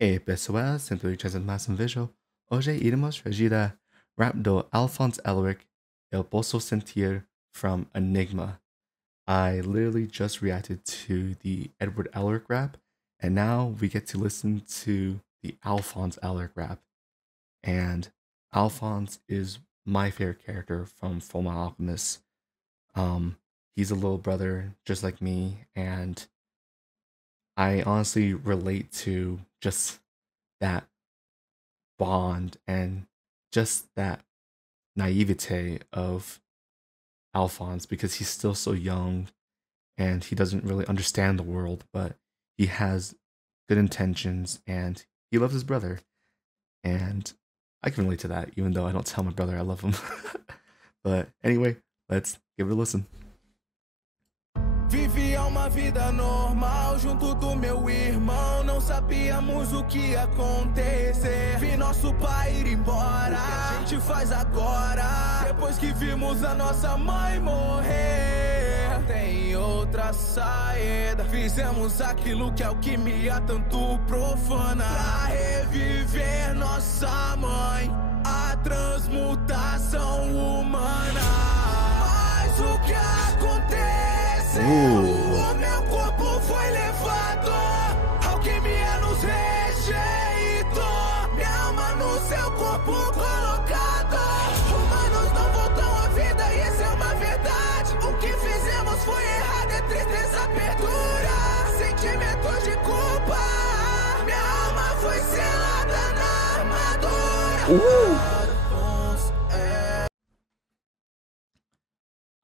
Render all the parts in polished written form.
Ei pessoal, sinto lhe trazer mais um vídeo. Hoje iremos reagir a rap do Alphonse Elric, Eu Posso Sentir from Enygma. I literally just reacted to the Edward Elric rap, and now we get to listen to the Alphonse Elric rap. And Alphonse is my favorite character from Fullmetal Alchemist. He's a little brother just like me, and I honestly relate to just that bond and just that naivete of Alphonse because he's still so young and he doesn't really understand the world, but he has good intentions and he loves his brother. And I can relate to that, even though I don't tell my brother I love him. But anyway, let's give it a listen. Vivia uma vida normal junto do meu irmão. Não sabíamos o que ia acontecer. Vi nosso pai ir embora. O que a gente faz agora? Depois que vimos a nossa mãe morrer, não tem outra saída. Fizemos aquilo que a alquimia tanto profana pra reviver nossa mãe. A transmutação humana. Mas o que acontece? O meu corpo foi levado, alquimia nos rejeitou. Minha alma no seu corpo colocado. Humanos não voltam à vida e essa é uma verdade. O que fizemos foi errado, é tristeza perdura. Sentimentos de culpa. Minha alma foi selada na armadura.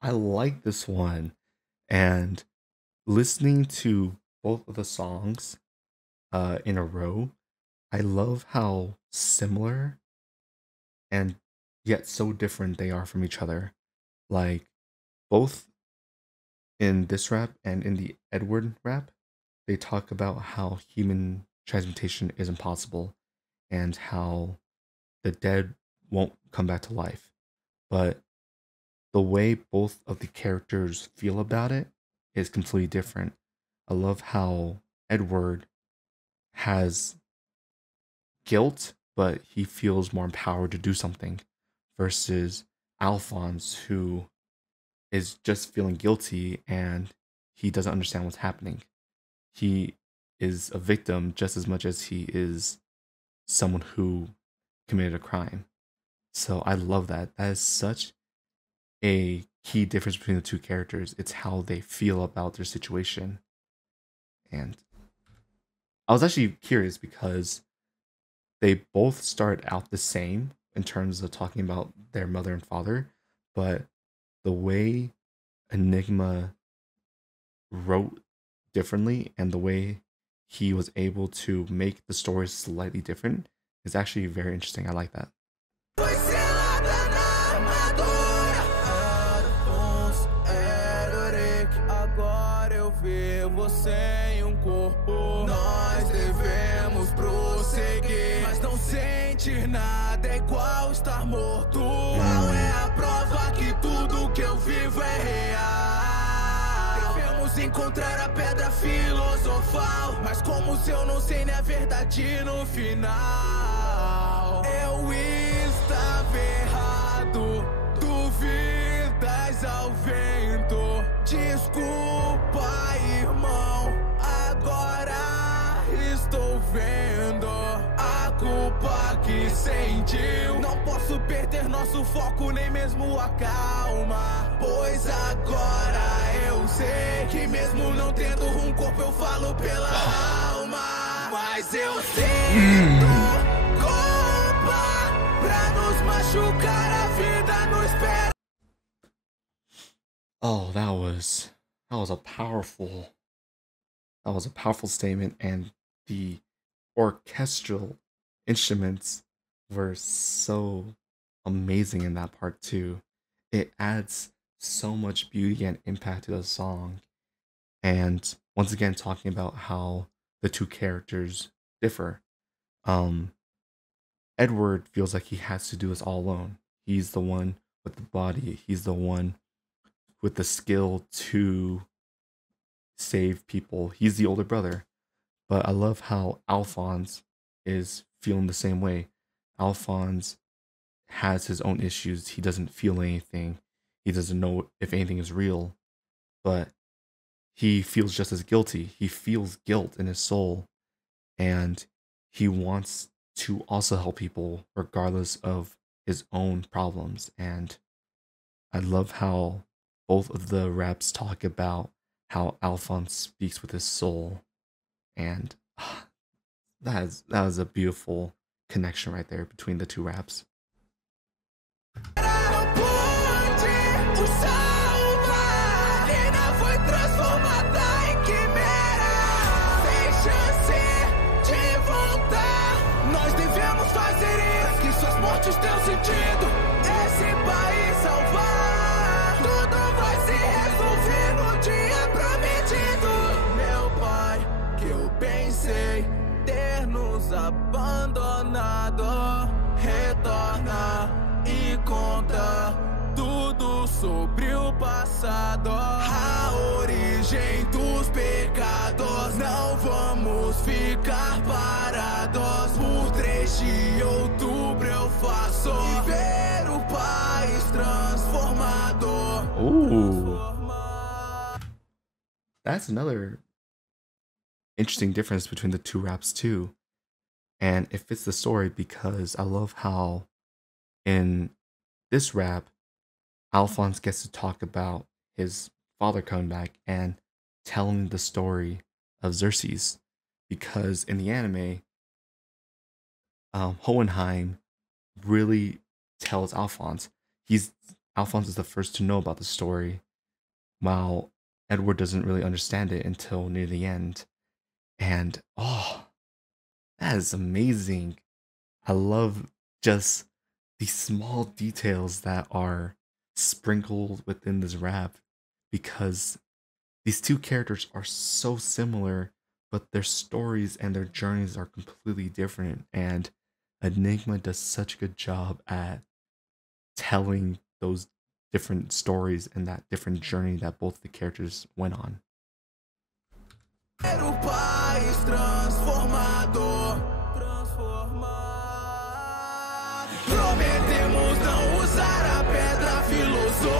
I like this one. And listening to both of the songs in a row, I love how similar and yet so different they are from each other. Like, both in this rap and in the Edward rap, they talk about how human transmutation is impossible and how the dead won't come back to life. But the way both of the characters feel about it is completely different. I love how Edward has guilt, but he feels more empowered to do something, versus Alphonse, who is just feeling guilty and he doesn't understand what's happening. He is a victim just as much as he is someone who committed a crime. So I love that. That is such a key difference between the two characters. It's how they feel about their situation. And I was actually curious because they both start out the same in terms of talking about their mother and father, but the way Enygma wrote differently and the way he was able to make the story slightly different is actually very interesting. I like that. Você em corpo, nós devemos prosseguir, mas não sentir nada é igual estar morto. Qual é a prova que tudo que eu vivo é real? Devemos encontrar a pedra filosofal, mas como se eu não sei nem a verdade no final. Eu estava errado, dúvidas ao vento. Desculpa, irmão, agora estou vendo a culpa que sentiu. Não posso perder nosso foco, nem mesmo a calma, pois agora eu sei que mesmo não tendo um corpo eu falo pela alma. Mas eu sinto culpa pra nos machucar, a vida nos espera. Oh, that was a powerful statement, and the orchestral instruments were so amazing in that part too. It adds so much beauty and impact to the song. And once again, talking about how the two characters differ. Edward feels like he has to do this all alone. He's the one with the body. He's the one with the skill to save people. He's the older brother. But I love how Alphonse is feeling the same way. Alphonse has his own issues. He doesn't feel anything. He doesn't know if anything is real, but he feels just as guilty. He feels guilt in his soul, and he wants to also help people regardless of his own problems. And I love how both of the raps talk about how Alphonse speaks with his soul, and that was a beautiful connection right there between the two raps. Mortes têm sentido, esse país salvar. Tudo vai se resolver no dia prometido. Meu pai, que eu pensei ter nos abandonado, retorna e conta tudo sobre o passado. A origem dos pecados, não vamos ficar parados. Por 3 de outubro eu faço viver o país transformador. Ooh. That's another interesting difference between the two raps too. And it fits the story because I love how in this rap, Alphonse gets to talk about his father coming back and telling the story of Xerxes. Because in the anime, Hohenheim really tells Alphonse. Alphonse is the first to know about the story, while Edward doesn't really understand it until near the end. And that is amazing. I love just these small details that are sprinkled within this rap, because these two characters are so similar, but their stories and their journeys are completely different. And Enygma does such a good job at telling those different stories and that different journey that both the characters went on. Prometemos não usar a pedra filosofal,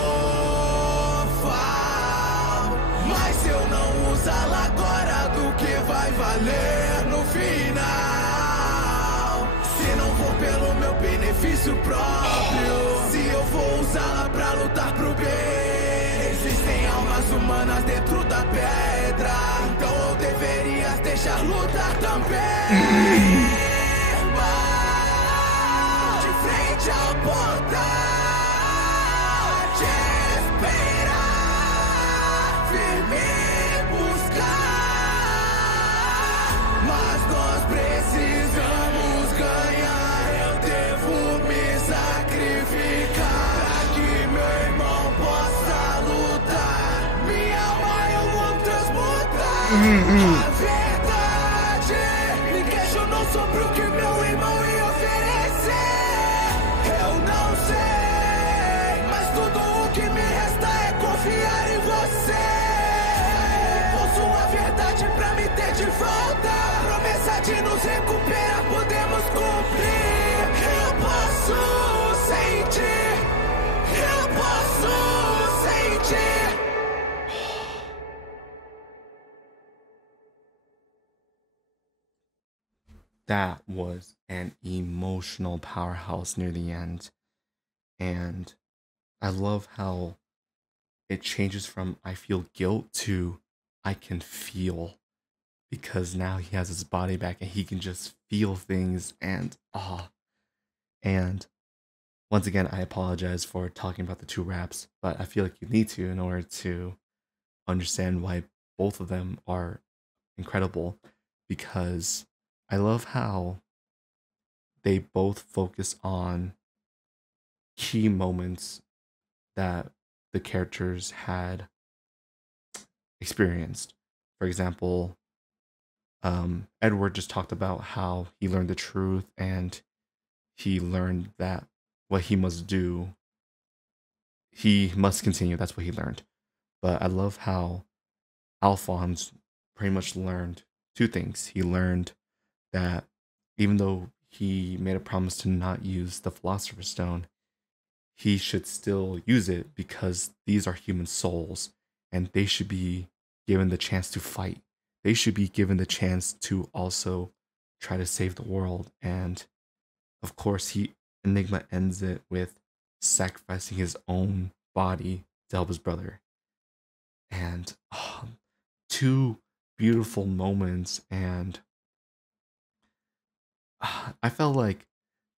mas se eu não usá-la agora, do que vai valer no final? Se não for pelo meu benefício próprio, se eu vou usá-la pra lutar pro bem. Existem almas humanas dentro da pedra, então eu deveria deixar lutar também. A porta de esperar, firme buscar, mas nós precisamos ganhar. Eu devo me sacrificar pra que meu irmão possa lutar. Minha alma eu vou transmutar. A verdade me questionou sobre o que meu irmão ia oferecer. Não sei, mas tudo o que me resta é confiar em você. Com sua verdade pra me ter de volta, promessa de nos recuperar podemos cumprir. Eu posso sentir, eu posso sentir. That was an emotional powerhouse near the end. And I love how it changes from I feel guilt to I can feel, because now he has his body back and he can just feel things. And and once again, I apologize for talking about the two raps, but I feel like you need to in order to understand why both of them are incredible, because I love how they both focus on key moments that the characters had experienced. For example, Edward just talked about how he learned the truth and he learned that what he must do, he must continue. That's what he learned. But I love how Alphonse pretty much learned two things. He learned that even though he made a promise to not use the Philosopher's Stone, he should still use it because these are human souls and they should be given the chance to fight. They should be given the chance to also try to save the world. And of course, Enigma ends it with sacrificing his own body to help his brother. And two beautiful moments. And I felt like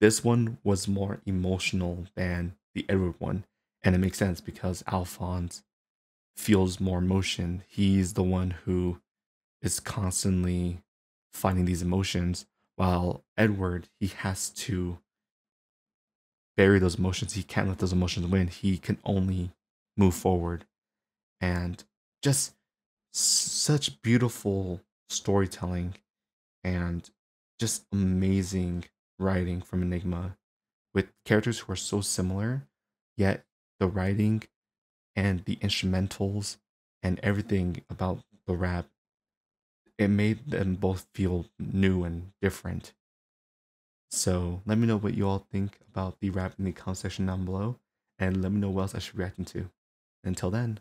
this one was more emotional than the Edward one. And it makes sense because Alphonse feels more emotion. He's the one who is constantly finding these emotions, while Edward, he has to bury those emotions. He can't let those emotions win. He can only move forward. And just such beautiful storytelling and just amazing writing from Enigma with characters who are so similar, yet the writing and the instrumentals and everything about the rap, it made them both feel new and different. So let me know what you all think about the rap in the comment section down below, and let me know what else I should react into. Until then,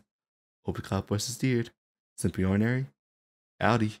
hope your cloud voice is steered. Simply ordinary. Howdy.